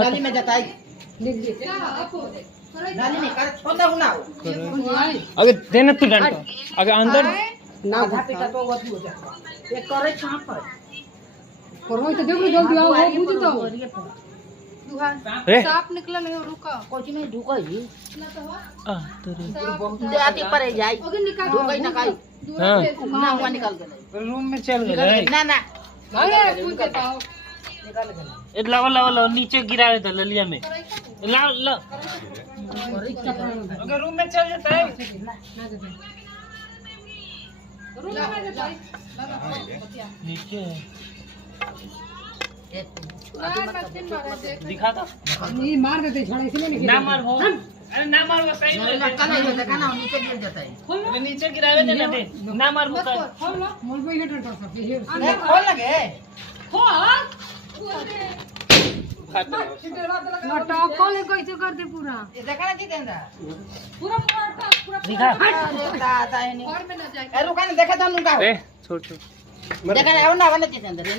नाली में जताई नाली में कर छोड़ा हुना अगर देने तू डंडा अगर अंदर ना आधा पीटा तो वही हो जाता ये करे कहां पर करो तो देखो जल्दी आओ वो बुझ तो रे सांप निकला नहीं हो रुका कुछ नहीं ढुको ही आ तेरे बहुत आती पर जाई ढुको ही ना काई हां ना हुआ निकाल के रूम में चल गए ना ना अरे पूछ देता हूं निकाल के ए लावा नीचे गिरावे था ललिया में ला ला अगर रूम में चल जाता है रूम में जाता है नीचे दिखा दिखा दो नहीं मार देते छड़ा इसलिए नहीं ना मार हो अरे ना मार वो सही में लटका नहीं होता देखा ना नीचे गिर जाता है अरे नीचे गिरावे दे ना दे ना मार वो कर खोल लो मोल पे हिट कर सकते हैं नहीं खोल लगे टॉकल कैसे करते पूरा ये देखा ना जितेंद्र पूरा पूरा दिखा अरे दादा है नहीं घर में ना जाए ए रुका ना देखा तो उनका ए छोड़ छोड़ देखा ना ना जितेंद्र